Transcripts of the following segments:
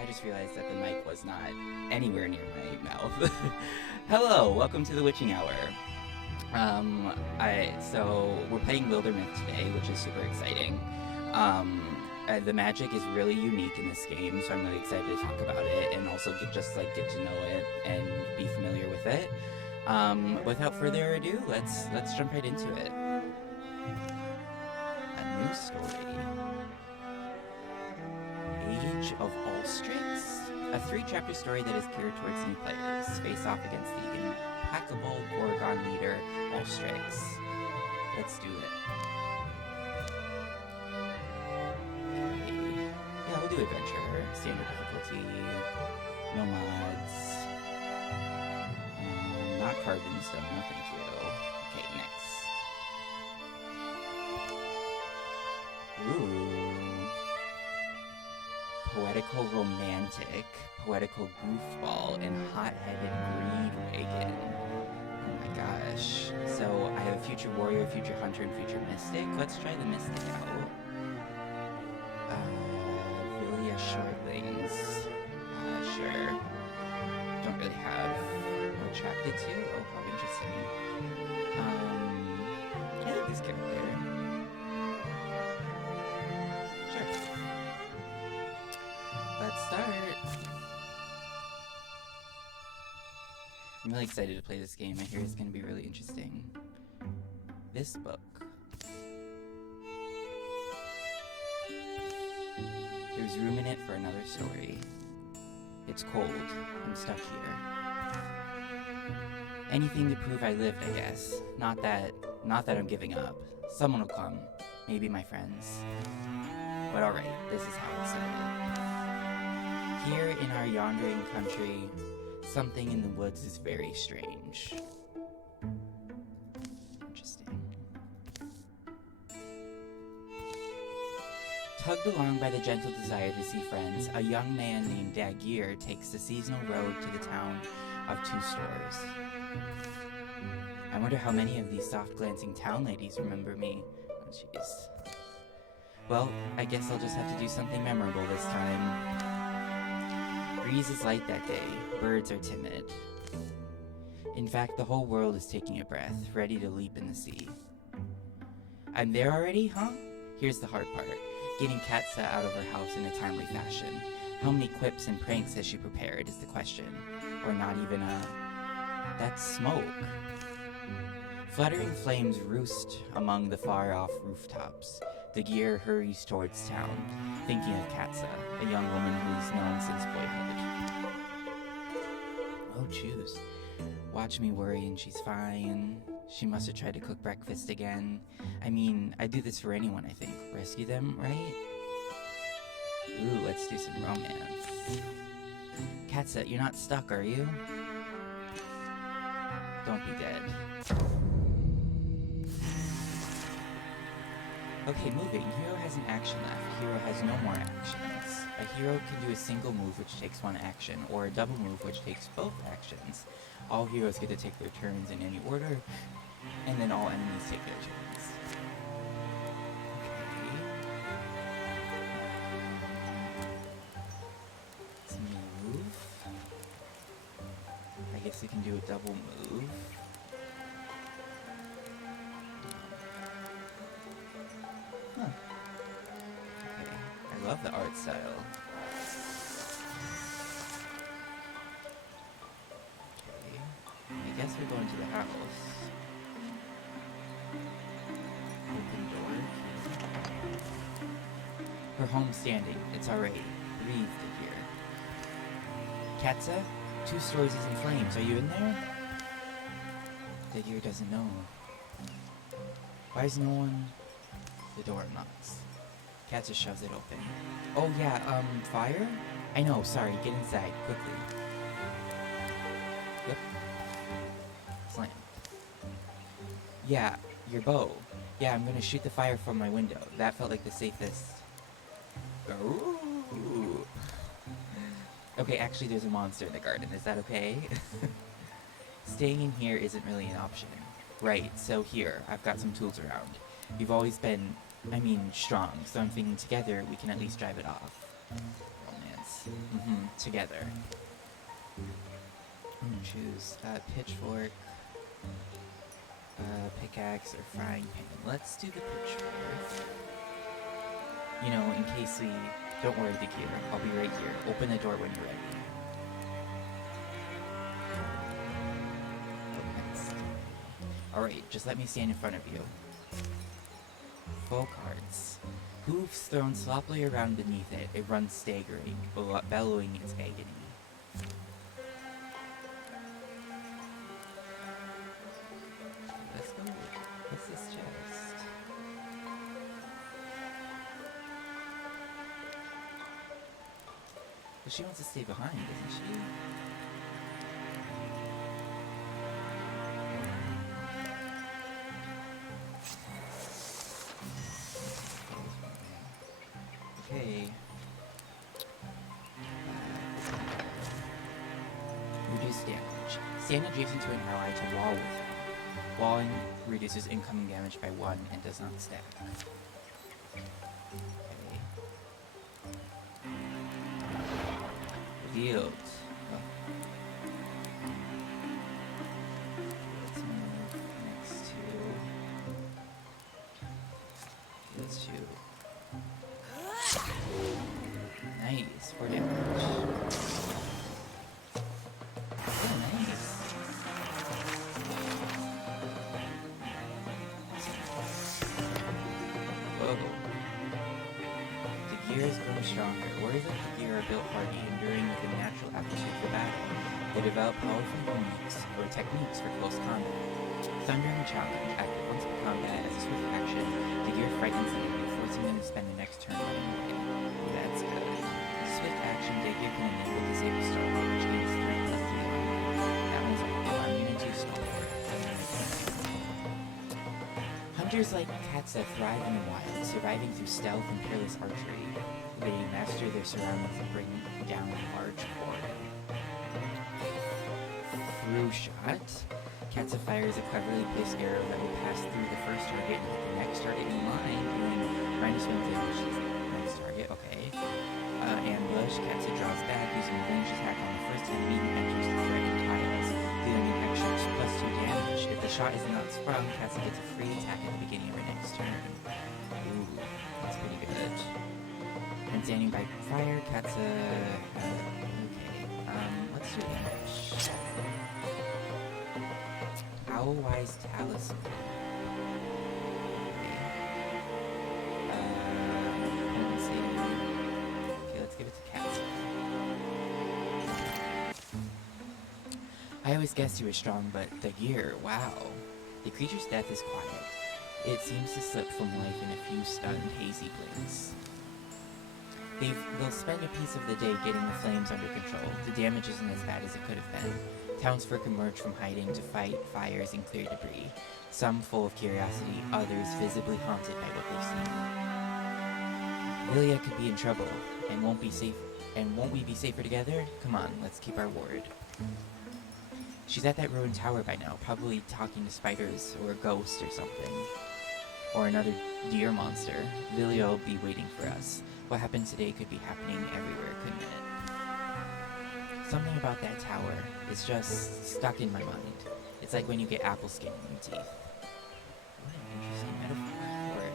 I just realized that the mic was not anywhere near my mouth. Hello, welcome to the Witching Hour. So we're playing Wildermyth today, which is super exciting. The magic is really unique in this game, so I'm really excited to talk about it and also get to know it and be familiar with it. Without further ado, let's jump right into it. A new story. Age of Ulstrix? A 3-chapter story that is geared towards new players. Face off against the implacable Gorgon leader, Ulstrix. Let's do it. Okay. Yeah, we'll do adventure. Standard difficulty. No mods. Not carved in stone, no thank you. Okay, next. Ooh. Poetical romantic, poetical goofball, and hot-headed greed wagon. Oh my gosh. So I have a future warrior, future hunter, and future mystic. Let's try the mystic out. Villia Shortlings. Sure. Don't really have attracted to. Oh, how interesting. I like this character. Sure. Let's start. I'm really excited to play this game. I hear it's going to be really interesting. This book. There's room in it for another story. It's cold. I'm stuck here. Anything to prove I lived, I guess. Not that I'm giving up. Someone will come. Maybe my friends. But alright, this is how it started. Here in our yondering country, something in the woods is very strange. Interesting. Tugged along by the gentle desire to see friends, a young man named Dagir takes the seasonal road to the town of 2 stores. I wonder how many of these soft-glancing town ladies remember me. Oh, jeez. Well, I guess I'll just have to do something memorable this time. Breeze is light that day. Birds are timid. In fact, the whole world is taking a breath, ready to leap in the sea. I'm there already, huh? Here's the hard part. Getting Katsa out of her house in a timely fashion. How many quips and pranks has she prepared is the question. Or not even a... That's smoke. Fluttering flames roost among the far-off rooftops. Dagir hurries towards town, thinking of Katsa, a young woman who he's known since boyhood. Oh, choose. Watch me worry and she's fine. She must have tried to cook breakfast again. I mean, I'd do this for anyone, I think. Rescue them, right? Ooh, let's do some romance. Katsa, you're not stuck, are you? Don't be dead. Okay, moving. Hero has an action left. Hero has no more actions. A hero can do a single move which takes 1 action, or a double move which takes both actions. All heroes get to take their turns in any order, and then all enemies take their turns. Okay. Let's move. I guess we can do a double move. Huh. Okay. I love the art style. Okay. I guess we're going to the house. Open door. Her home standing. It's alright. Breathe to hear. Katsa? 2 stores is in flames. Are you in there? Dagir doesn't know. Why is no one... The door knocks. Katsa shoves it open. Oh yeah, fire? I know, sorry, get inside, quickly. Yep. Slam. Yeah, your bow. Yeah, I'm gonna shoot the fire from my window. That felt like the safest. Ooh. Okay, actually there's a monster in the garden, is that okay? Staying in here isn't really an option. Right, so here, I've got some tools around. You've always been, strong, so I'm thinking together we can at least drive it off. Romance. Together. I'm gonna choose pitchfork, pickaxe, or frying pan. Let's do the pitchfork. You know, in case we... Don't worry, Dagir. I'll be right here. Open the door when you're ready. Alright, just let me stand in front of you. Full cards. Hooves thrown sloppily around beneath it. It runs staggering, bellowing its agony. Let's go. What's this chest? Well, she wants to stay behind, doesn't she? Okay. Reduce damage. Stand adjacent to an ally to wall with them. Walling reduces incoming damage by 1 and does not stack. Okay. Revealed. Oh. Let's move next to... Let's do... Nice, 4 damage. Oh, nice. Whoa. The gears grow stronger. Warriors like the gear are built hardy, enduring with a natural aptitude for battle. They develop powerful techniques for close combat. Thundering Challenge, active once per combat as a swift action. The gear frightens the enemy, forcing them to spend the next turn running away. That's good. Swift action, Dagir can enable disable Starboard, which gains 3 plus 3 armor. That one's I'm immune to Starboard. Hunters like Katsa thrive in the wild, surviving through stealth and peerless archery. They master their surroundings and bring down a large horde. Through shot. Katsa fires a cleverly placed arrow that will pass through the first target and hit the next target in line, doing -1 damage to the next target. Okay. Ambush. Katsa draws back using a ranged attack on the first enemy who enters the threatened tiles, dealing an extra +2 damage. If the shot is not sprung, Katsa gets a free attack at the beginning of her next turn. Ooh, that's pretty good. When standing by fire, Katsa... okay. Let's do damage. Owl-wise Talisman. Okay, let's give it to Katsa. I always guessed he was strong, but Dagir, wow. The creature's death is quiet. It seems to slip from life in a few stunned, hazy blinks. They'll spend a piece of the day getting the flames under control. The damage isn't as bad as it could have been. Townsfolk emerge from hiding to fight fires and clear debris. Some full of curiosity, others visibly haunted by what they've seen. Vilya could be in trouble, and won't we be safer together? Come on, let's keep our word. She's at that ruined tower by now, probably talking to spiders or a ghost or something. Or another deer monster. Vilya will be waiting for us. What happened today could be happening everywhere, couldn't it? Something about that tower is just stuck in my mind. It's like when you get apple skin in your teeth. What an interesting metaphor.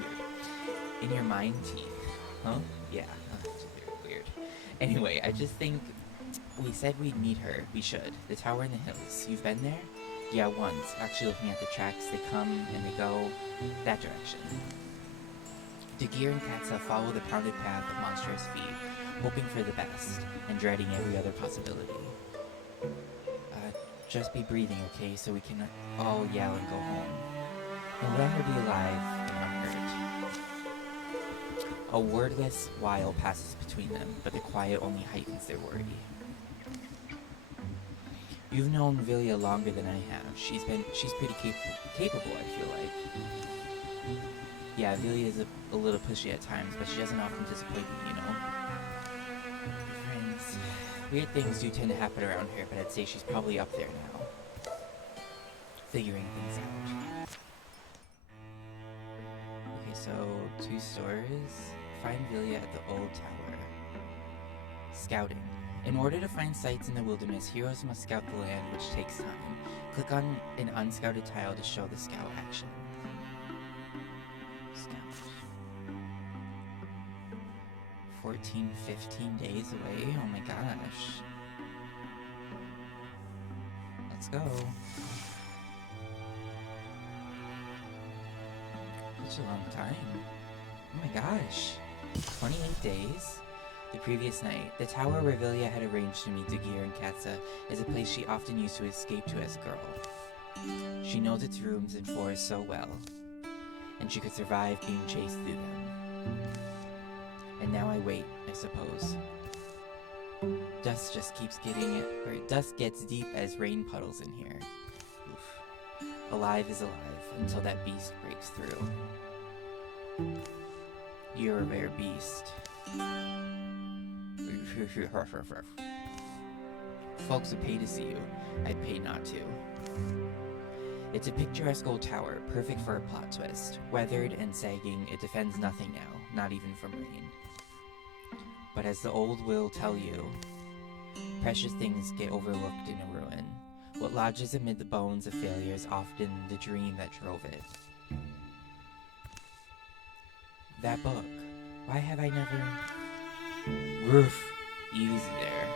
Weird. In your mind teeth. Huh? Yeah. That's very weird. Anyway, I just think we said we'd meet her. We should. The tower in the hills. You've been there? Yeah, once. Actually looking at the tracks, they come and they go that direction. Dagir and Katsa follow the pounded path of monstrous feet, hoping for the best, and dreading every other possibility. Just be breathing, okay, so we can all yell and go home. And let her be alive and unhurt. A wordless while passes between them, but the quiet only heightens their worry. You've known Vilya longer than I have. She's pretty capable, I feel like. Yeah, Vilya is a little pushy at times, but she doesn't often disappoint me, you know? Friends, weird things do tend to happen around here, but I'd say she's probably up there now. Figuring things out. Okay, so 2 stores, find Vilya at the old tower. Scouting. In order to find sites in the wilderness, heroes must scout the land, which takes time. Click on an unscouted tile to show the scout action. Scout. 14, 15 days away? Oh my gosh. Let's go. Such a long time. Oh my gosh. 28 days? The previous night, the tower where Vilya had arranged to meet Dagir and Katsa is a place she often used to escape to as a girl. She knows its rooms and floors so well, and she could survive being chased through them. And now I wait, I suppose. Dust gets deep as rain puddles in here. Oof. Alive is alive until that beast breaks through. You're a rare beast. Folks would pay to see you. I'd pay not to. It's a picturesque old tower, perfect for a plot twist. Weathered and sagging, it defends nothing now, not even from rain. But as the old will tell you, precious things get overlooked in a ruin. What lodges amid the bones of failure is often the dream that drove it. That book. Why have I never... Roof. Easy there.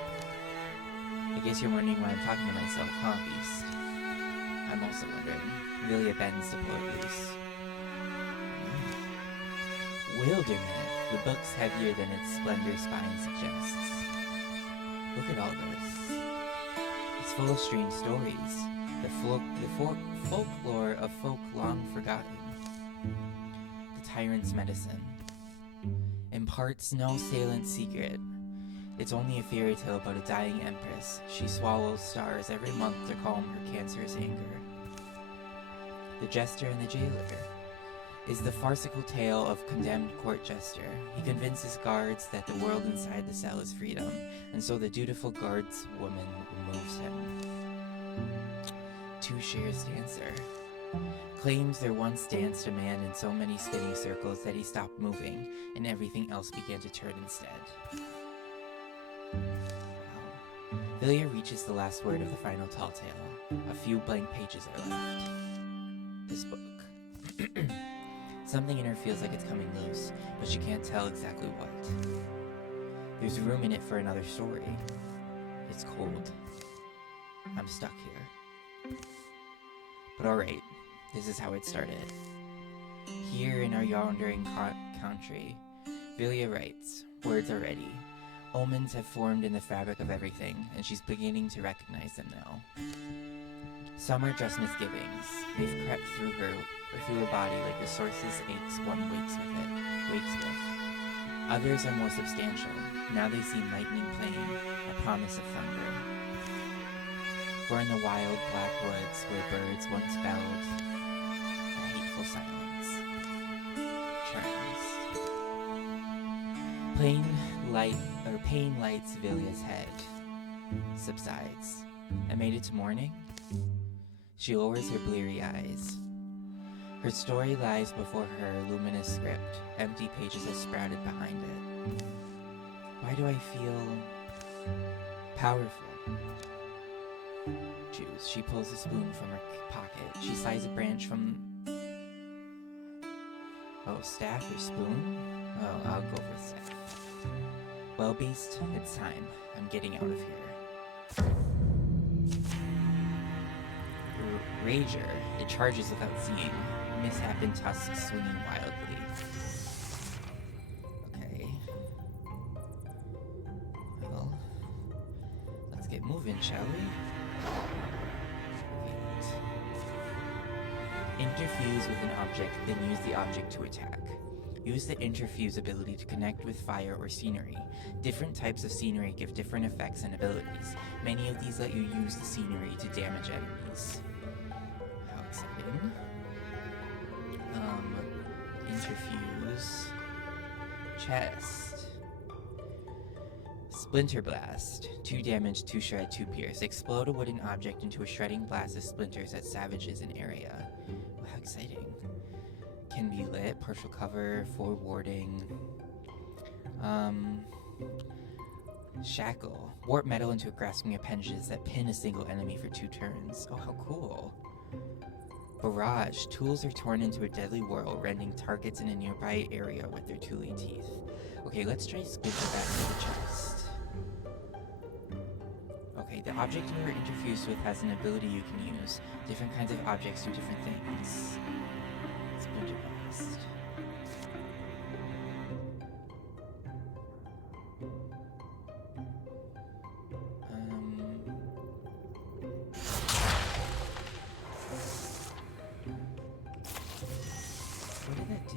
I guess you're wondering why I'm talking to myself, huh, Beast? I'm also wondering. Vilya bends to pull it loose. Wilderness. The book's heavier than its slender spine suggests. Look at all this. It's full of strange stories. The folklore of folk long forgotten. The tyrant's medicine imparts no salient secret. It's only a fairy tale about a dying empress. She swallows stars every month to calm her cancerous anger. The Jester and the Jailer is the farcical tale of condemned court jester. He convinces guards that the world inside the cell is freedom, and so the dutiful guardswoman removes him. Two shares dancer claims there once danced a man in so many spinning circles that he stopped moving, and everything else began to turn instead. Vilya reaches the last word of the final tall tale. A few blank pages are left. This book. Something in her feels like it's coming loose, but she can't tell exactly what. There's room in it for another story. It's cold. I'm stuck here. But alright, this is how it started. Here in our yawning country, Vilya writes. Words are ready. Omens have formed in the fabric of everything, and she's beginning to recognize them now. Some are just misgivings. They've crept through her body like the source's aches one wakes with. Others are more substantial. Now they seem lightning plain, a promise of thunder. For in the wild black woods where birds once belled, a hateful silence churns. Pain lights Vilya's head, subsides. I made it to morning? She lowers her bleary eyes. Her story lies before her luminous script. Empty pages have sprouted behind it. Why do I feel powerful? Choose. She pulls a spoon from her pocket. She slices a branch from... Oh, staff or spoon? Oh, I'll go for staff. Well, Beast, it's time. I'm getting out of here. Rager. It charges without seeing. Mishap and tusks swinging wildly. Okay. Well, let's get moving, shall we? Right. Interfuse with an object, then use the object to attack. Use the interfuse ability to connect with fire or scenery. Different types of scenery give different effects and abilities. Many of these let you use the scenery to damage enemies. How exciting. Interfuse. Chest. Splinter Blast. 2 damage, 2 shred, 2 pierce. Explode a wooden object into a shredding blast of splinters at savages in area. Oh, how exciting. Can be lit, partial cover, forward warding. Shackle. Warp metal into grasping appendages that pin a single enemy for 2 turns. Oh, how cool. Barrage. Tools are torn into a deadly whirl, rending targets in a nearby area with their tooly teeth. Okay, let's try Squidger back to the chest. Okay, the object you are interfused with has an ability you can use. Different kinds of objects do different things. Splinter Blast. What did that do?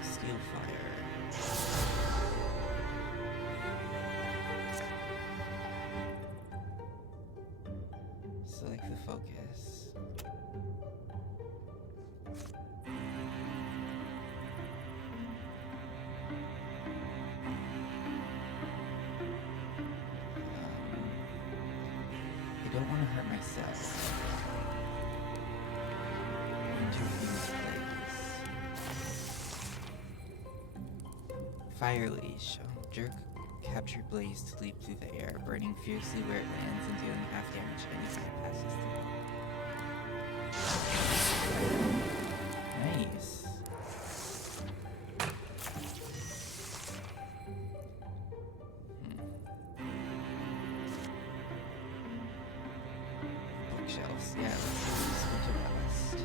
Steel fire. Select the focus. I don't want to hurt myself. Interfuse Blaze. Fire Leash. Jerk captured Blaze to leap through the air, burning fiercely where it lands and dealing half damage anytime it passes through. Nice. Bookshelves. Yeah, let's do Splinter Blast.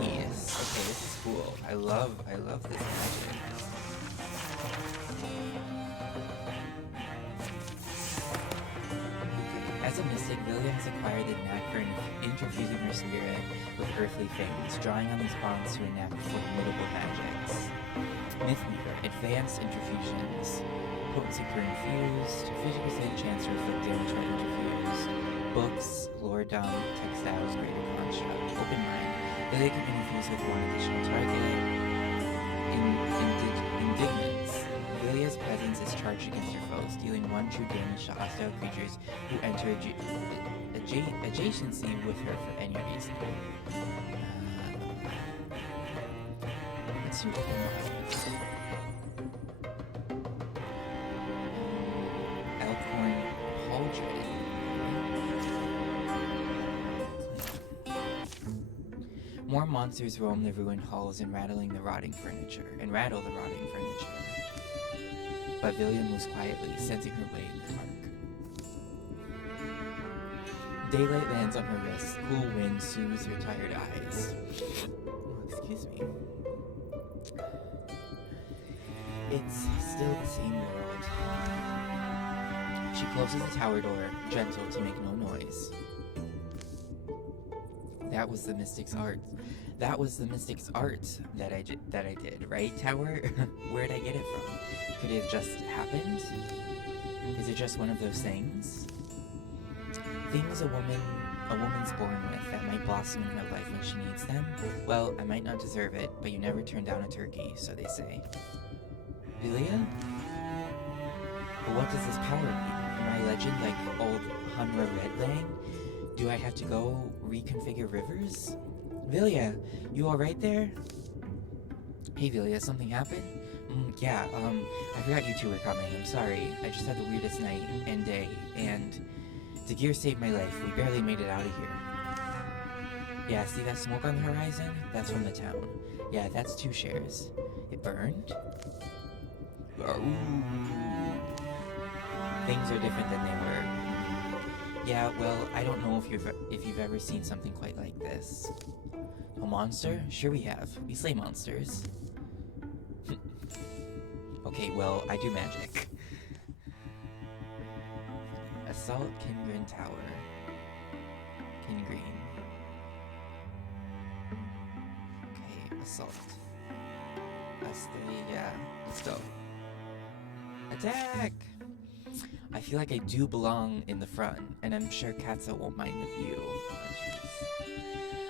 Nice. Okay, this is cool. I love this magic. As a mystic, Vilya has acquired the knack for interfusing her spirit with earthly things, drawing on these bonds to enact formidable magics. Mythweaver, advanced interfusions. Potency per infused, 50% chance to inflict damage when interfused. Books, lore dump, textiles, greater construct. Open mind. Vilya can interfuse with one additional target. Indignance. Vilya's presence is charged against her foes, dealing 1 true damage to hostile creatures who enter adjacency with her for any reason. Let's do open mind. Elkhorn Pauldron. More monsters roam the ruined halls and rattle the rotting furniture. But Vilya moves quietly, sensing her way in the dark. Daylight lands on her wrists. Cool wind soothes her tired eyes. Oh, excuse me. It's still the same world. She closes the tower door, gentle to make no noise. That was the mystic's art. That was the mystic's art that I did, right, Tower? Where'd I get it from? Could it have just happened? Is it just one of those things? Things a woman's born with that might blossom in her life when she needs them? Well, I might not deserve it, but you never turn down a turkey, so they say. Vilya? But what does this power mean? Am I legend like old Hunra Redlang? Do I have to go reconfigure rivers? Vilya, you alright there? Hey Vilya, something happened? Yeah, I forgot you 2 were coming. I'm sorry. I just had the weirdest night and day, and Dagir saved my life. We barely made it out of here. Yeah, see that smoke on the horizon? That's from the town. Yeah, that's 2 shares. It burned? Ooh. Things are different than they were. Yeah, well, I don't know if you've ever seen something quite like this. A monster? Sure we have. We slay monsters. Okay, well, I do magic. Assault Kingren Tower. Kingreen. Okay, assault. Yeah, let's go. Attack! I feel like I do belong in the front, and I'm sure Katsa won't mind the view.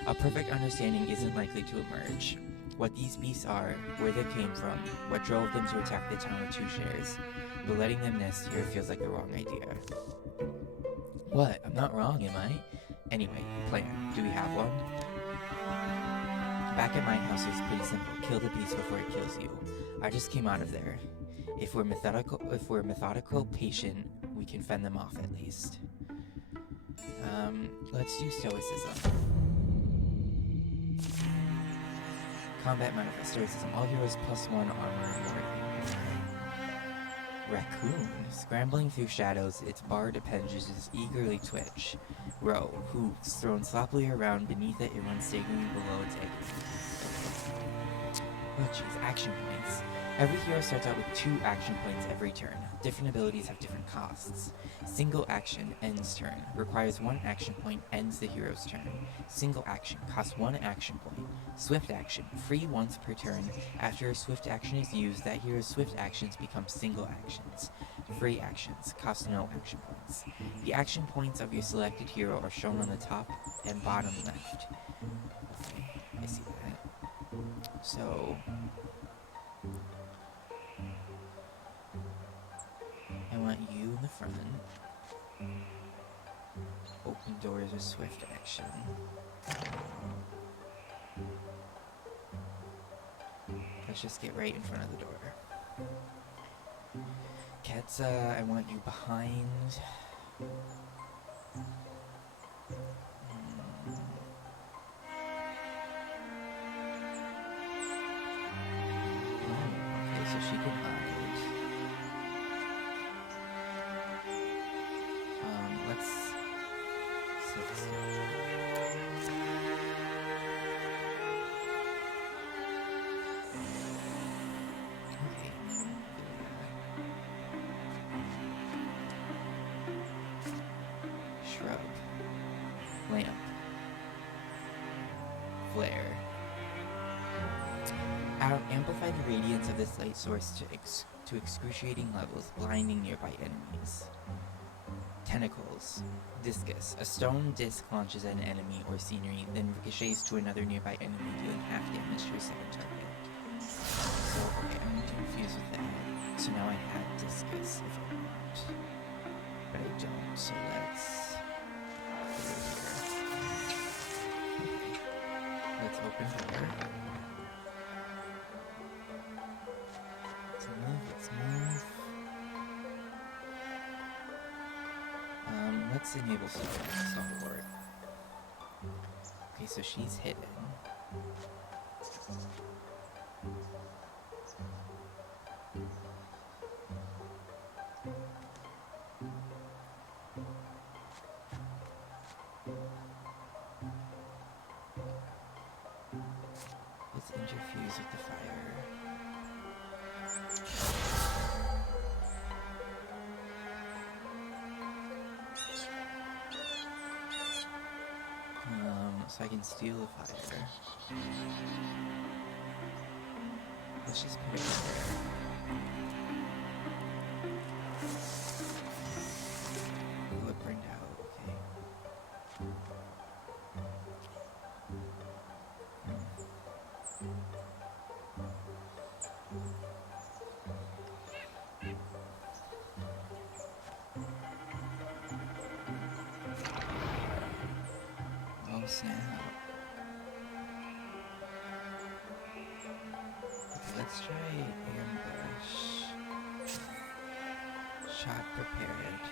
Oh, A perfect understanding isn't likely to emerge. What these beasts are, where they came from, what drove them to attack the town of Two Shares. But letting them nest here feels like the wrong idea. What? I'm not wrong, am I? Anyway, plan. Do we have one? Back at my house, it's pretty simple. Kill the beast before it kills you. I just came out of there. If we're methodical, patient, we can fend them off at least. Let's do stoicism. Combat manifest stoicism. All heroes +1 armor and warding. Raccoon. Scrambling through shadows, its barred appendages eagerly twitch. Row. Hooves. Thrown sloppily around beneath it, it runs staggeringly below its agony. Oh jeez, action points. Every hero starts out with 2 action points every turn. Different abilities have different costs. Single action, ends turn. Requires 1 action point, ends the hero's turn. Single action, costs 1 action point. Swift action, free once per turn. After a swift action is used, that hero's swift actions become single actions. Free actions, cost no action points. The action points of your selected hero are shown on the top and bottom left. Okay, I see that. So... I want you in the front. Open doors with swift action. Let's just get right in front of the door. Ketsa, I want you behind. Okay, so she can hide. Let's sit still. Okay. Shrub. Lamp. Flare. Amplify the radiance of this light source to excruciating levels, blinding nearby enemies. Tentacles. Discus. A stone disc launches at an enemy or scenery, then ricochets to another nearby enemy, dealing half damage to a second target. So, okay, I'm confused with that. So now I have Discus if I want. But I don't, so let's put it here. Let's open door. Let's move. Let's enable stalwart. Okay, so she's hidden. Let's interfuse with the fire. So I can steal the fire. Let's just put it there. Oh, it burned out, okay. Oh snap. Let's try ambush. Shot prepared.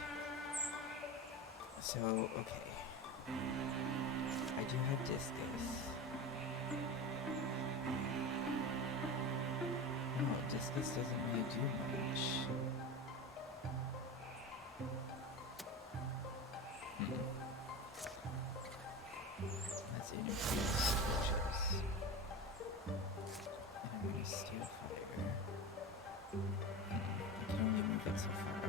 So, okay. I do have discus. No, discus doesn't really do much. Let's infuse switches. And I'm gonna steal fire. I can only move it so far.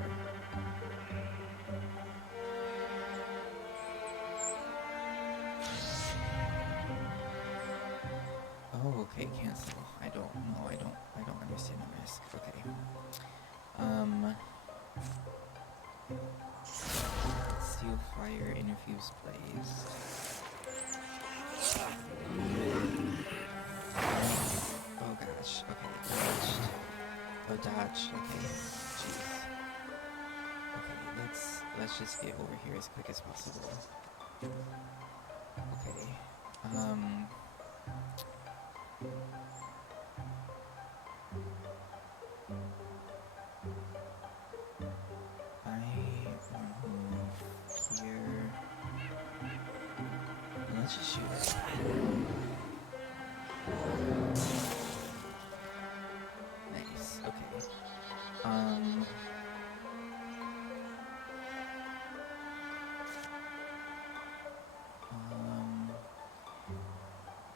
Oh, okay, cancel. I don't know. I don't understand the risk. Okay. Steal fire, interfuse blaze. Oh gosh, okay, dodged. Oh, dodge, okay, jeez. Okay, let's just get over here as quick as possible. Okay, I want to move here. And let's just shoot it. Nice, okay. I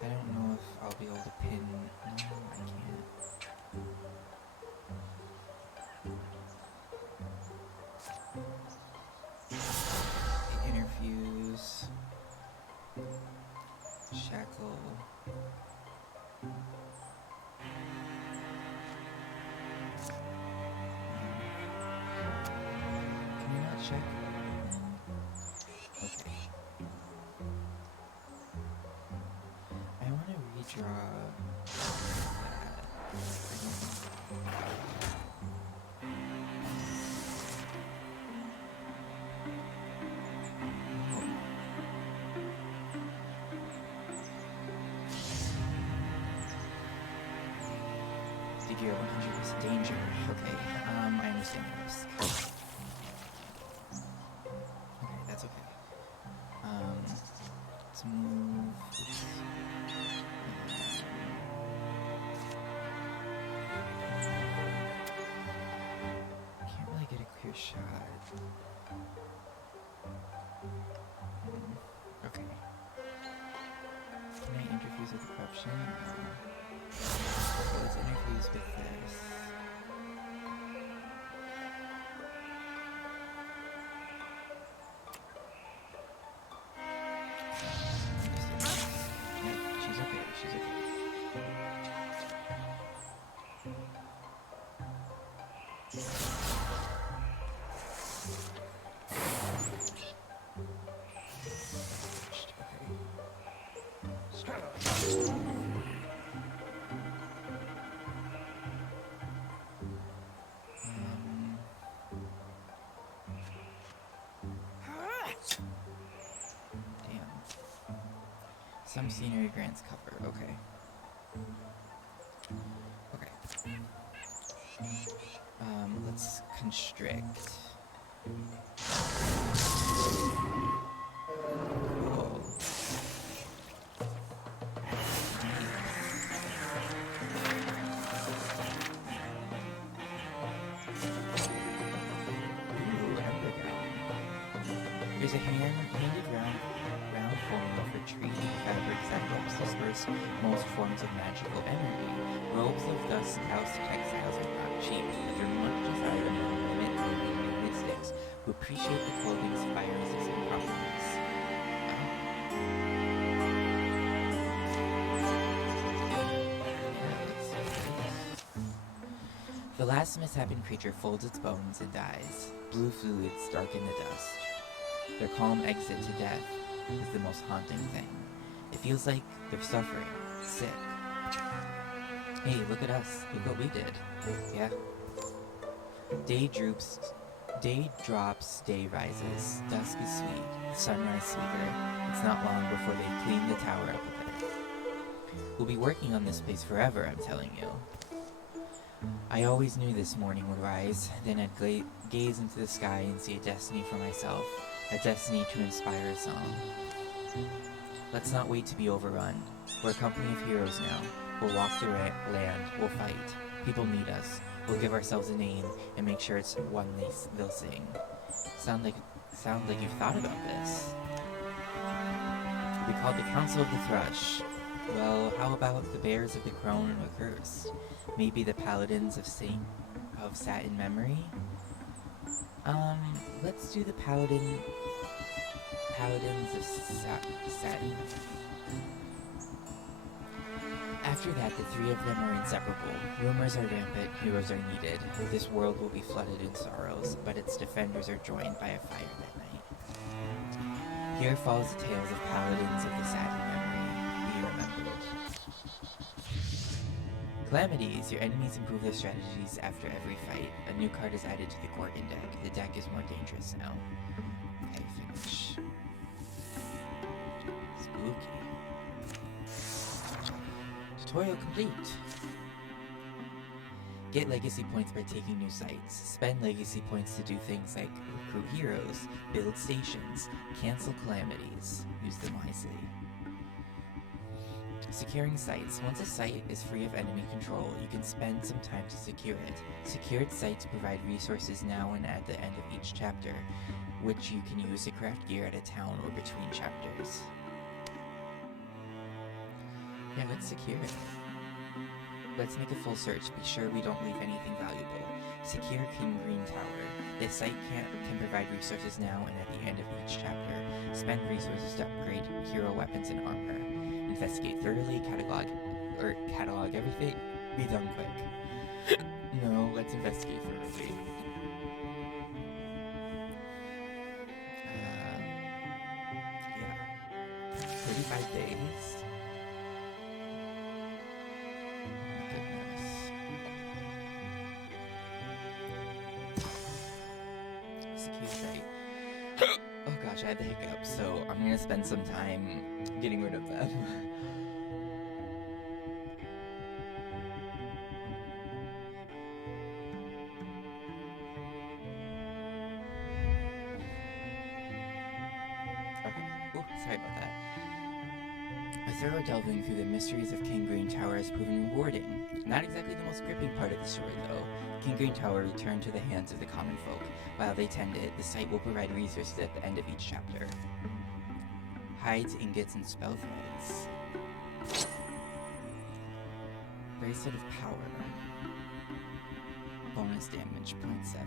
don't know if I'll be able to pin. No, I can't. Interfuse. Shackle. Can we not check? Okay. I want to redraw that. Figure 100% danger. Okay, I understand the risk. Okay, that's okay. Let's move. Can't really get a clear shot. Okay. Can I interfuse with the corruption? Okay, let's interfuse with this. Yeah, she's okay, she's okay. Some scenery grants cover, okay. Okay. Let's constrict. Cool. Ooh, there's a handed round formula for treating fabrics that helps disperse most forms of magical energy. Robes of thus housed textiles are not cheap, but they're much desired among women and mystics who appreciate the clothing's fire-resistant properties. The last misshapen creature folds its bones and dies. Blue fluids darken the dust. Their calm exit to death is the most haunting thing. It feels like they're suffering, sick. Hey, look at us. Look what we did. Yeah. Day drops, day rises. Dusk is sweet, sunrise sweeter. It's not long before they clean the tower up a bit. We'll be working on this place forever, I'm telling you. I always knew this morning would rise. Then I'd gaze into the sky and see a destiny for myself. A destiny to inspire a song. Let's not wait to be overrun. We're a company of heroes now. We'll walk the land. We'll fight. People need us. We'll give ourselves a name and make sure it's one they'll sing. Sound like you've thought about this. We called the Council of the Thrush. Well, how about the Bears of the Crone Accursed? Maybe the Paladins of Satin Memory? Let's do the Paladins of Satin. After that, the three of them are inseparable. Rumors are rampant, heroes are needed. This world will be flooded in sorrows, but its defenders are joined by a fire that night. Here follows the tales of Paladins of the Satin Memory. Calamities. Your enemies improve their strategies after every fight. A new card is added to the Gorgon deck. The deck is more dangerous now. Okay, finish. Spooky. Tutorial complete. Get legacy points by taking new sites. Spend legacy points to do things like recruit heroes, build stations, cancel calamities. Use them wisely. Securing sites. Once a site is free of enemy control, you can spend some time to secure it. Secured sites provide resources now and at the end of each chapter, which you can use to craft gear at a town or between chapters. Yeah, let's secure it. Let's make a full search. Be sure we don't leave anything valuable. Secure King Green Tower. This site can provide resources now and at the end of each chapter. Spend resources to upgrade hero weapons and armor. Investigate thoroughly, catalog everything. Be done quick. No, let's investigate thoroughly. Yeah. 35 days. Oh gosh, I had the hiccups, so I'm gonna spend some time getting rid of them. Okay. Ooh, sorry about that. A thorough delving through the mysteries of King Green Tower has proven rewarding. Not exactly the most gripping part of the story, though. King Green Tower returned to the hands of the common folk. While they tend it, the site will provide resources at the end of each chapter. Hides, ingots, and spell threads. Bracelet of Power. Bonus damage, 0.7.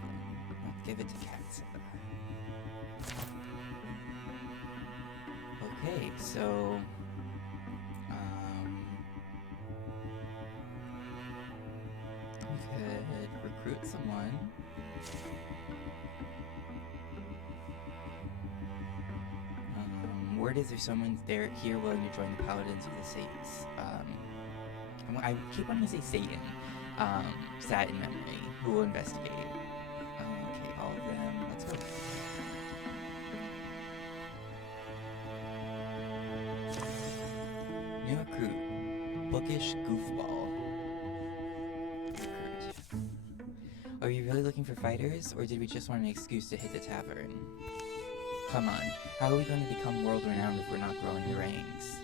I'll give it to Katza. Okay, so... we could recruit someone. Word is there's someone here willing to join the Paladins of the Saints. I keep wanting to say Satan. Sat in memory. Who will investigate? Okay, all of them. Let's go. New recruit. Bookish Goofball. Recruit. Are you really looking for fighters, or did we just want an excuse to hit the tavern? Come on, how are we going to become world-renowned if we're not growing the ranks?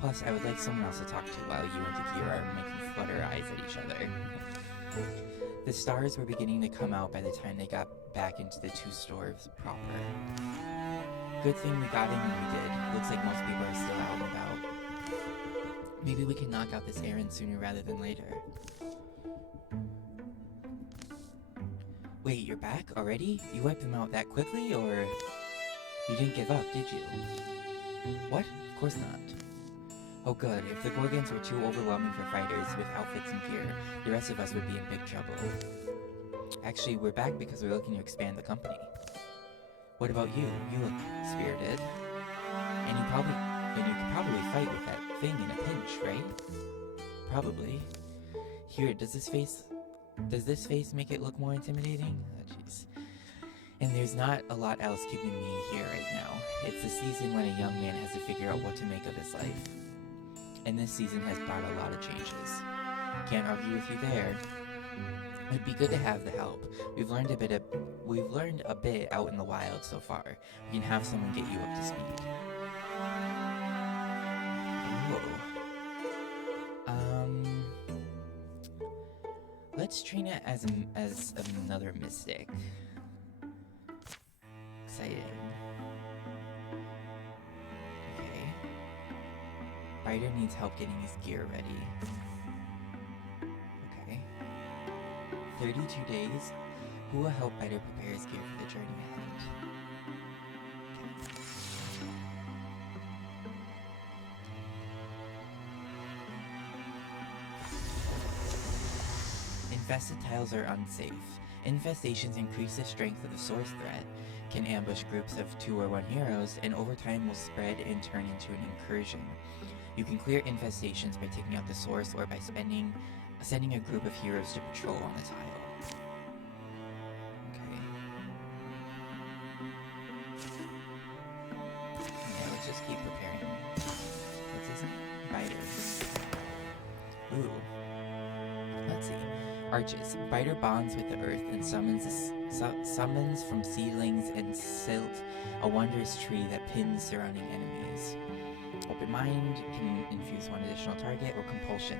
Plus, I would like someone else to talk to while you and Takira are making flutter eyes at each other. The stars were beginning to come out by the time they got back into the two stores proper. Good thing we got in when we did. Looks like most people are still out and about. Maybe we can knock out this errand sooner rather than later. Wait, you're back already? You wiped them out that quickly, or... You didn't give up, did you? What? Of course not. Oh good, if the Gorgons were too overwhelming for fighters with outfits and gear, the rest of us would be in big trouble. Actually, we're back because we're looking to expand the company. What about you? You look spirited. And you could probably fight with that thing in a pinch, right? Probably. Here, does this face make it look more intimidating? Oh, jeez. And there's not a lot else keeping me here right now. It's the season when a young man has to figure out what to make of his life. And this season has brought a lot of changes. Can't argue with you there. It'd be good to have the help. We've learned a bit out in the wild so far. We can have someone get you up to speed. Let's train it as another mystic. Exciting. Okay. Biter needs help getting his gear ready. Okay. 32 days. Who will help Biter prepare his gear for the journey ahead? Infested tiles are unsafe. Infestations increase the strength of the source threat, can ambush groups of 2 or 1 heroes, and over time will spread and turn into an incursion. You can clear infestations by taking out the source or by sending a group of heroes to patrol on the tile. Okay. Yeah, let's just keep preparing. What's his name? Biter. Ooh. Let's see. Arches. Biter bonds with the earth and summons from seedlings and silt a wondrous tree that pins surrounding enemies. Open Mind can infuse one additional target, or Compulsion.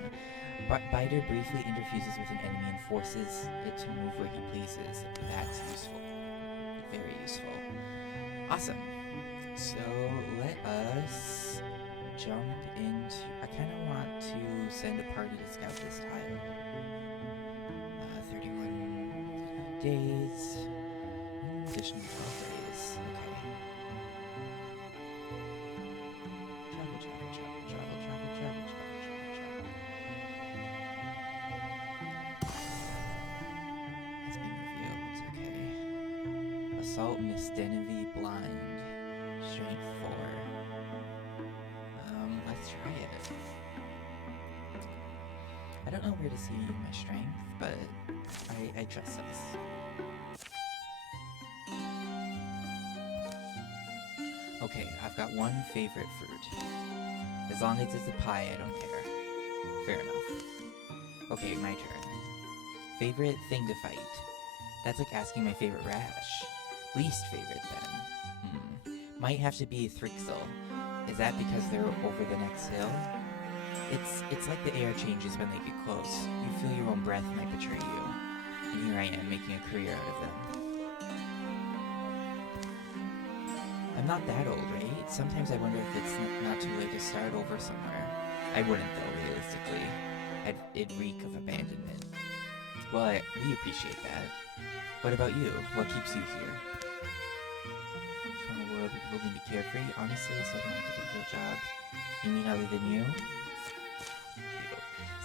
Biter briefly interfuses with an enemy and forces it to move where he pleases. That's useful. Very useful. Awesome. So let us jump into... I kind of want to send a party to scout this tile. 31 days. Additional 12 days. Okay. Travel. It's been revealed. Okay. Assault Miss Denevy blind. Strength 4. Let's try it. I don't know where to see my strength, but I trust us. Okay, I've got one favorite fruit. As long as it's a pie, I don't care. Fair enough. Okay, my turn. Favorite thing to fight? That's like asking my favorite rash. Least favorite, then. Might have to be Thrixel. Is that because they're over the next hill? It's like the air changes when they get close. You feel your own breath might betray you. And here I am, making a career out of them. I'm not that old, right? Sometimes I wonder if it's not too late to start over somewhere. I wouldn't, though, realistically. It'd reek of abandonment. Well, we appreciate that. What about you? What keeps you here? Just want a world where people can be carefree, honestly, so I don't have to get a real job. You mean other than you?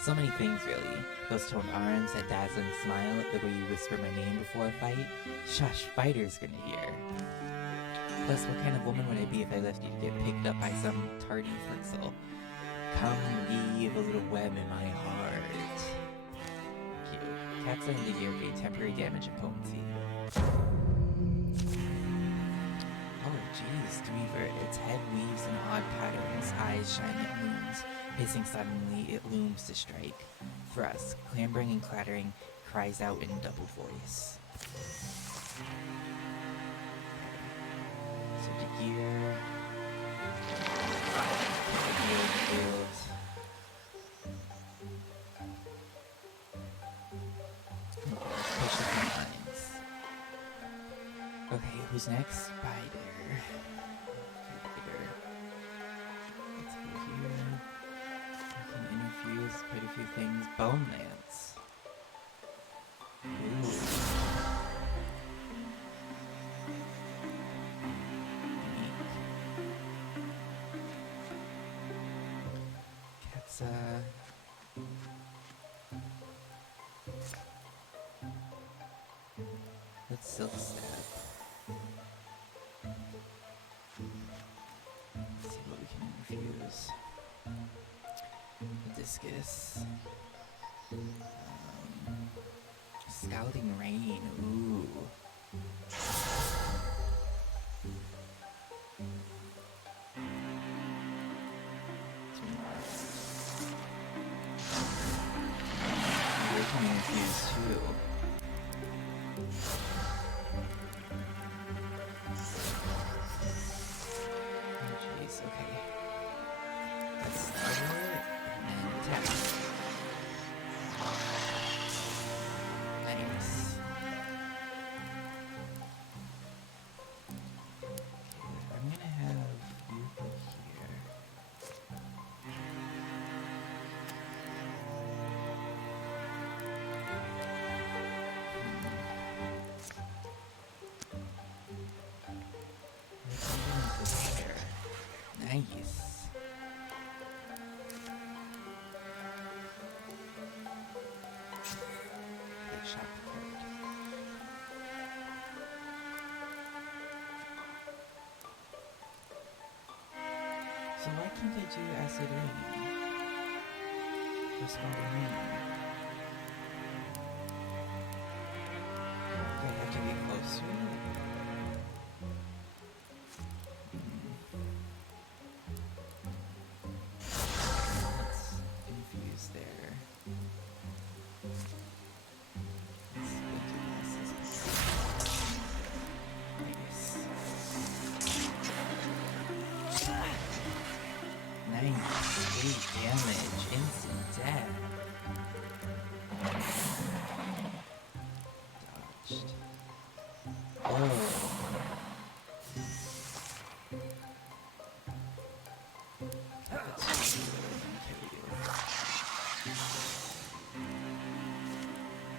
So many things, really. Those toned arms, that dazzling smile, the way you whisper my name before a fight. Shush, Biter's gonna hear. Plus, what kind of woman would I be if I left you to get picked up by some tardy Thrixel? Come weave a little web in my heart. Cute. Katza and the gear gain temporary damage and potency. Oh, jeez, Dweaver. Its head weaves in odd patterns, eyes shine like moons. Hissing suddenly, it looms to strike. Thrust, clambering and clattering, cries out in double voice. So the gear... Field. Push the lines. Okay, who's next? Biter. Let's go here. We can infuse quite a few things. Bone Lance. Ooh. Let's Silk Stab. Let's see what we can infuse. Discus. Scalding Rain. Ooh. You're coming infused too. Okay. Let's start and attack. Nice. Okay, I'm gonna have you go here. Nice. Shop card. So why can't I do acid rain? Or scalding rain? Do I have to get closer? Let's infuse there. Let's go to glasses. Nice. 8 damage. Instant death. Dodged. Oh. Let's kill you.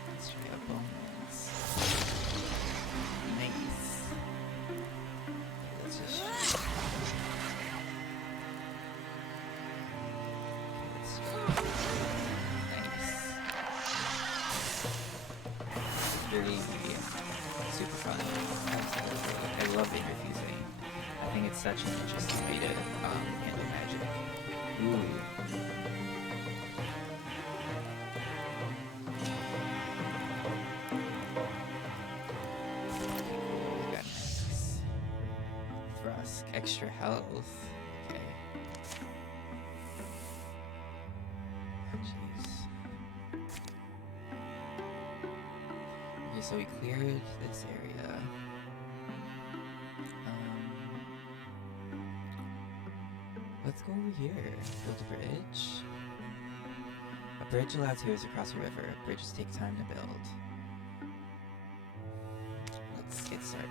Let's try a bonus. Nice. Let's just very super fun. Absolutely. I love interfusing. I think it's such an interesting way to handle magic. Ooh. Got nice. Thrusk. Extra health. Okay. Jeez. Okay, so we cleared this area. Let's go over here. Build a bridge. A bridge allows heroes to cross a river. Bridges take time to build. Let's get started.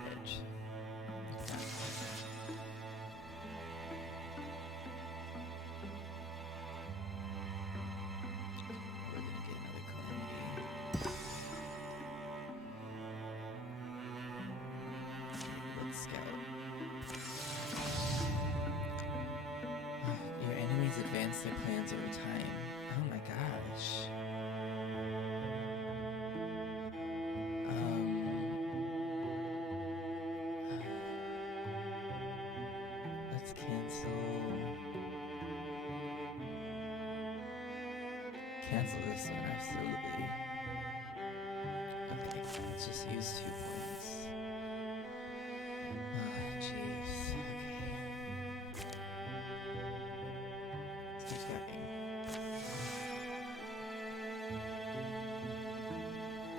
We're gonna get another calamity. Let's scout. Your enemies advance their plans over time. Oh my gosh. Let's cancel this one, absolutely. Okay, let's just use 2 points. Jeez. Okay. Let's keep scrapping.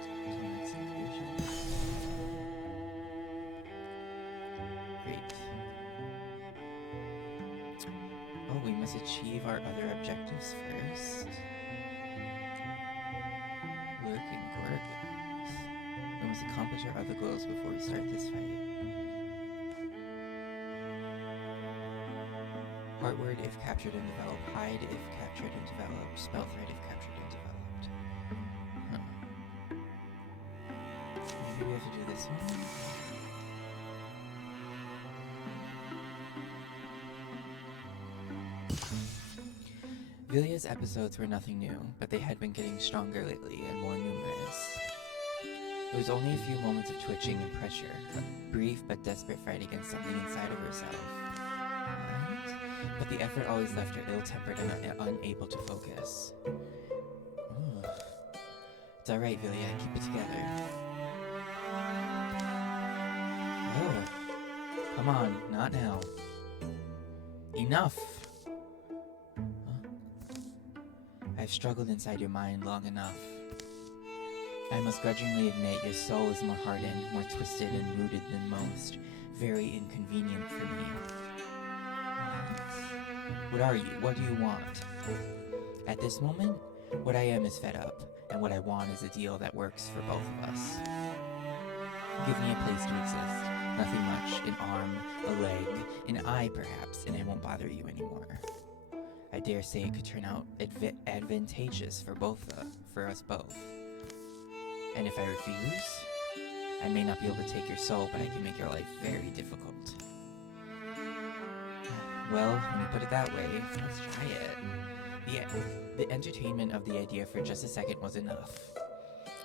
Until next incursion. Great. Oh, we must achieve our other objectives first. Lurking Gorgons. We must accomplish our other goals before we start this fight. Heartward if captured and developed. Hide if captured and developed. Spell threat if captured and developed. Huh. Maybe we have to do this one? Vilya's episodes were nothing new, but they had been getting stronger lately and more numerous. It was only a few moments of twitching and pressure, a brief but desperate fight against something inside of herself. What? But the effort always left her ill-tempered and unable to focus. Ugh. It's alright, Vilya, keep it together. Oh. Come on, not now. Enough! I've struggled inside your mind long enough. I must grudgingly admit your soul is more hardened, more twisted and rooted than most. Very inconvenient for me. What are you? What do you want? At this moment, what I am is fed up, and what I want is a deal that works for both of us. Give me a place to exist. Nothing much. An arm, a leg, an eye perhaps, and I won't bother you anymore. I dare say it could turn out advantageous for us both. And if I refuse, I may not be able to take your soul, but I can make your life very difficult. Well, when you put it that way, let's try it. The entertainment of the idea for just a second was enough.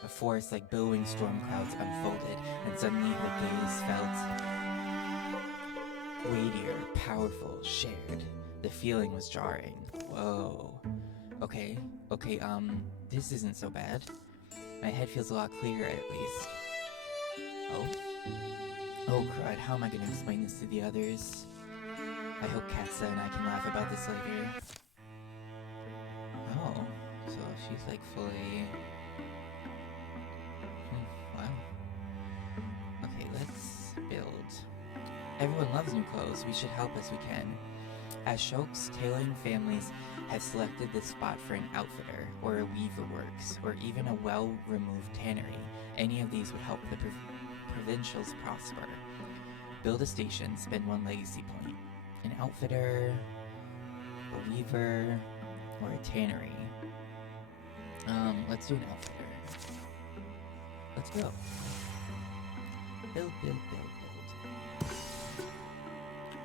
A forest like billowing storm clouds unfolded, and suddenly her gaze felt weightier, powerful, shared. The feeling was jarring. Whoa. Okay, this isn't so bad. My head feels a lot clearer, at least. Oh? Oh, crud, how am I gonna explain this to the others? I hope Katsa and I can laugh about this later. Oh, so she's like fully... wow. Okay, let's build. Everyone loves new clothes. We should help as we can. As Shok's tailoring families have selected this spot for an outfitter, or a weaver works, or even a well-removed tannery, any of these would help the provincials prosper. Build a station, spend 1 legacy point. An outfitter, a weaver, or a tannery. Let's do an outfitter. Let's go. Build.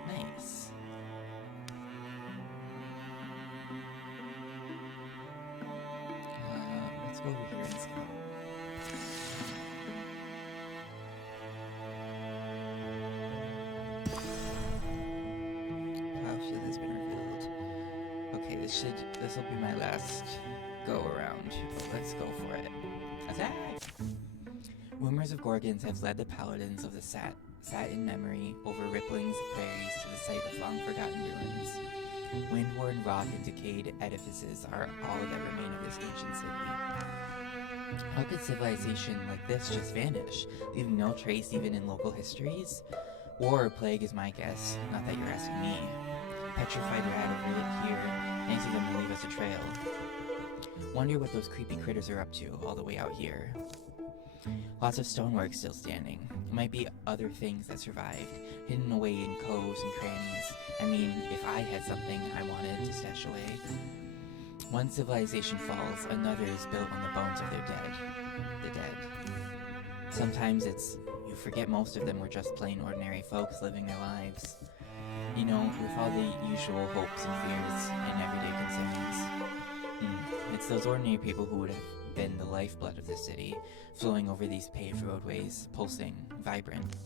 Nice. Let's go over here and scout. Battlefield has been revealed. Okay, this will be my last go around. Let's go for it. Attack! Rumors of Gorgons have led the paladins of the sat in memory over ripplings of prairies to the site of long-forgotten ruins. Wind-worn rock and decayed edifices are all that remain of this ancient city. How could civilization like this just vanish, leaving no trace even in local histories? War or plague is my guess, not that you're asking me. Petrified rat over it here, neither of them will leave us a trail. Wonder what those creepy critters are up to, all the way out here. Lots of stonework still standing. It might be other things that survived, hidden away in coves and crannies. I mean, if I had something I wanted to stash away. One civilization falls, another is built on the bones of their dead. The dead. Sometimes you forget most of them were just plain ordinary folks living their lives. You know, with all the usual hopes and fears and everyday concerns. It's those ordinary people who would have been the lifeblood of the city, flowing over these paved roadways, pulsing, vibrant.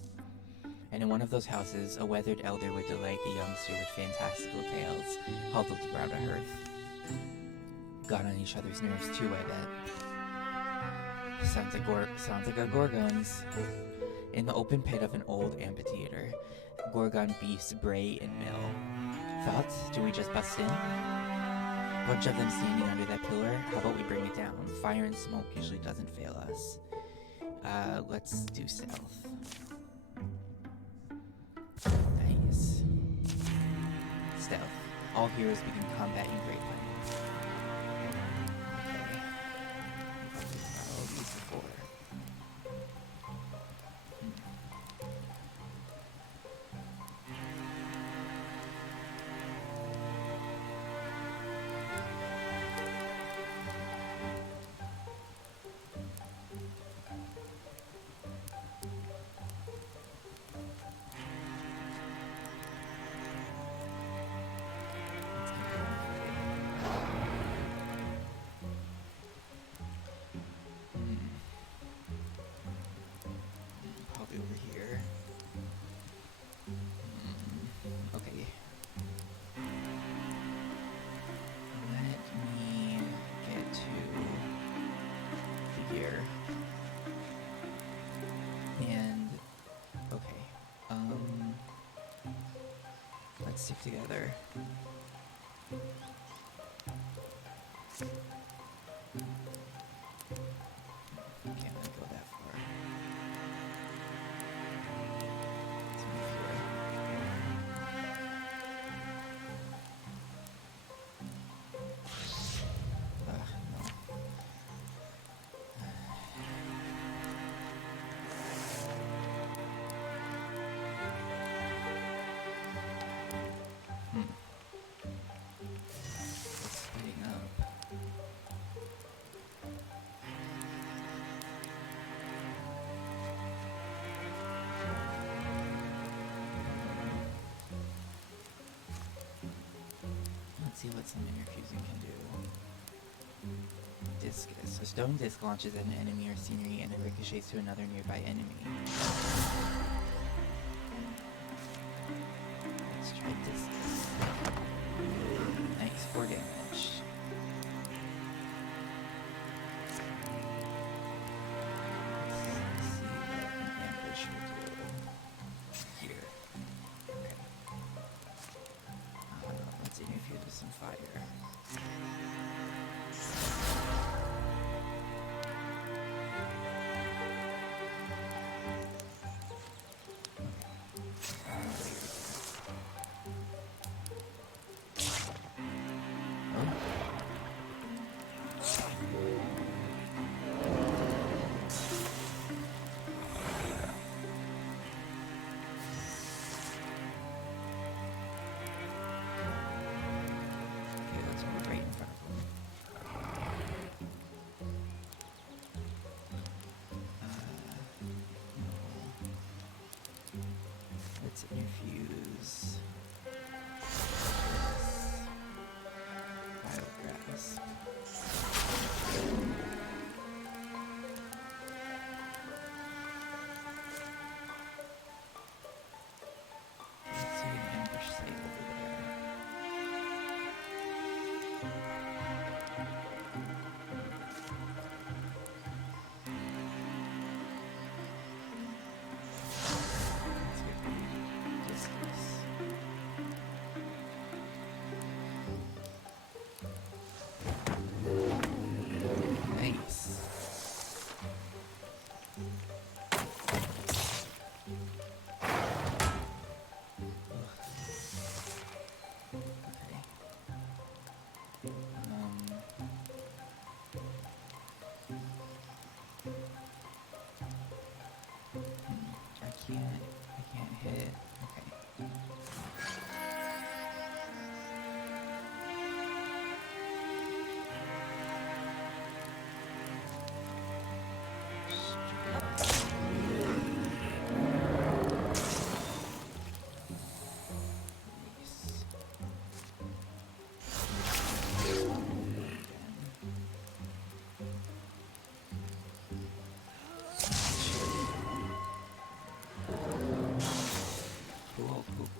And in one of those houses, a weathered elder would delight the youngster with fantastical tales, huddled around a hearth. Got on each other's nerves too, I bet. Sounds like our Gorgons. In the open pit of an old amphitheater, Gorgon beasts bray and mill. Thoughts? Do we just bust in? Bunch of them standing under that pillar. How about we bring it down? Fire and smoke usually doesn't fail us. Let's do stealth. Nice. Stealth. All heroes begin combat in Great Plains. Okay. I'll use the 4. Let's stick together. Can't really go that far. Let's move here. No. Speeding up. Let's see what some interfusing can do. Discus. A stone disc launches at an enemy or scenery and it ricochets to another nearby enemy. Let's try discus. Infuse. Wild grass. Let's see an ambush site over there. Let's get distance. Nice. Okay. I can't hit. Okay.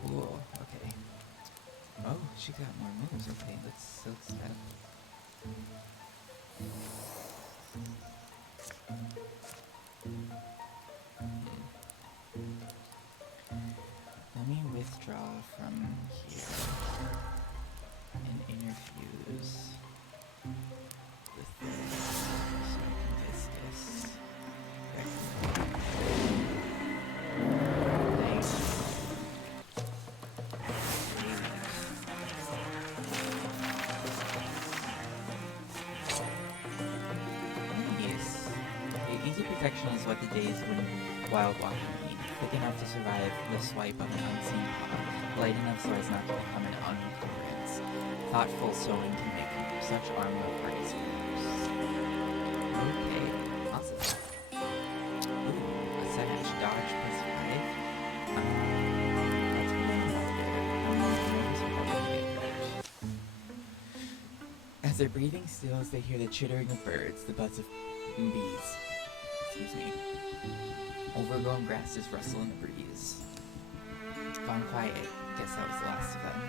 Cool. Okay. Oh, she got more moves. Okay, let's silk step. Let me withdraw from here and interfuse with this so I can discus. Nice. Nice. Okay, easy protection is what the days when wild walking need. Quick enough to survive the swipe of an unseen paw, light enough so as not to become an encumbrance. Thoughtful sewing can make such armor parts use. Okay, awesome. Ooh, a 7-inch dodge plus 5. That's pretty unpopular. As their breathing stills, they hear the chittering of birds, the buzz of bees. Excuse me. Overgrown grasses rustle in the breeze. Gone quiet. Guess that was the last of them.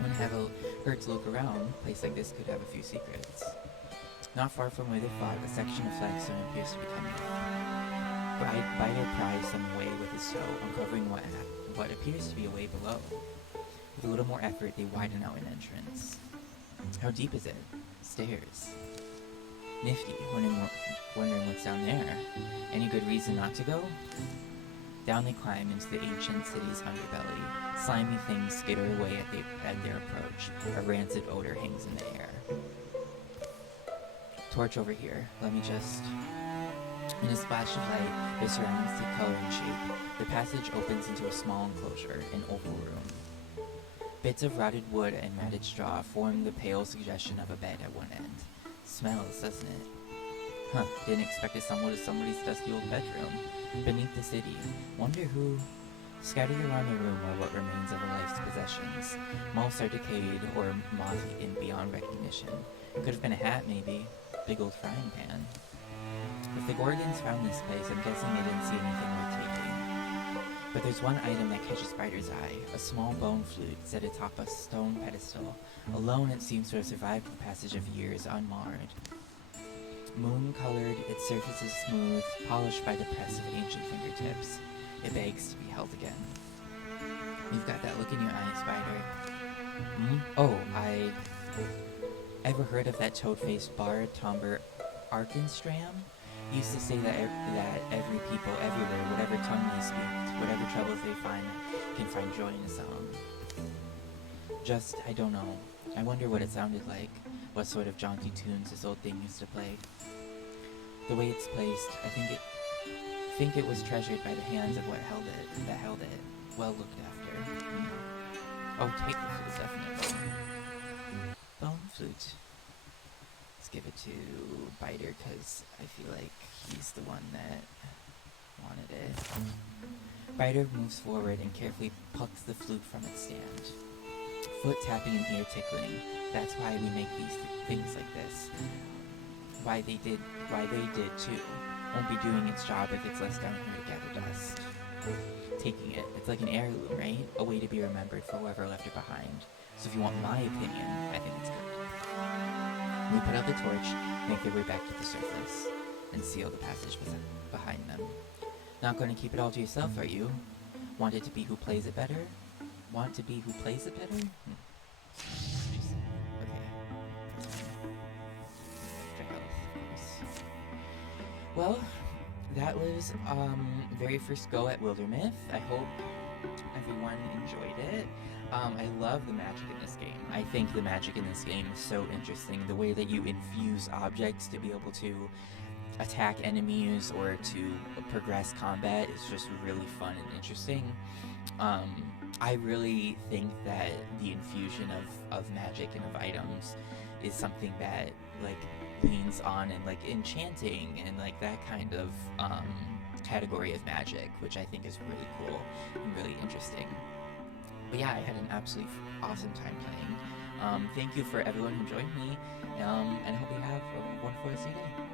When Hevel heard to look around, a place like this could have a few secrets. Not far from where they fought, a section of flagstone appears to be coming up. Biter pries some way with his toe, uncovering what appears to be a way below. With a little more effort, they widen out an entrance. How deep is it? Stairs. Nifty, wondering what's down there. Any good reason not to go? Down they climb into the ancient city's underbelly. Slimy things skitter away at their approach. A rancid odor hangs in the air. Torch over here. Let me just... In a splash of light, their surroundings take color and shape. The passage opens into a small enclosure, an oval room. Bits of rotted wood and matted straw form the pale suggestion of a bed at one end. Smells, doesn't it? Huh, didn't expect to stumble to somebody's dusty old bedroom. Beneath the city, wonder who... Scattered around the room are what remains of a life's possessions. Most are decayed or moth-eaten beyond recognition. Could have been a hat, maybe. Big old frying pan. If the Gorgons found this place, I'm guessing they didn't see anything worth taking. But there's one item that catches Spider's eye. A small bone flute set atop a stone pedestal. Alone, it seems to have survived the passage of years unmarred. Moon-colored, its surface is smooth, polished by the press of ancient fingertips. It begs to be held again. You've got that look in your eye, Spider. Oh, ever heard of that toad-faced bard, Tomber Arkenstram? Used to say that every people everywhere, whatever tongue they speak, whatever troubles they find, can find joy in a song. Just, I don't know. I wonder what it sounded like, what sort of jaunty tunes this old thing used to play. The way it's placed, I think it was treasured by the hands of that held it, well looked after. Oh, take the flute, definitely. Bone flute. Let's give it to Biter, because I feel like he's the one that wanted it. Ryder moves forward and carefully plucks the flute from its stand. Foot tapping and ear tickling. That's why we make these things like this. Why they did too. Won't be doing its job if it's left down here to gather dust. Taking it. It's like an heirloom, right? A way to be remembered for whoever left it behind. So if you want my opinion, I think it's good. We put out the torch, make their way back to the surface, and seal the passage behind them. Not going to keep it all to yourself, are you? Want it to be who plays it better? Want to be who plays it better? Okay. Well, that was very first go at Wildermyth. I hope everyone enjoyed it. I love the magic in this game. I think the magic in this game is so interesting. The way that you infuse objects to be able to attack enemies or to progress combat is just really fun and interesting. I really think that the infusion of magic and of items is something that like leans on and like enchanting and like that kind of category of magic, which I think is really cool and really interesting. But yeah, I had an absolutely awesome time playing. Thank you for everyone who joined me, and I hope you have a wonderful rest of your day.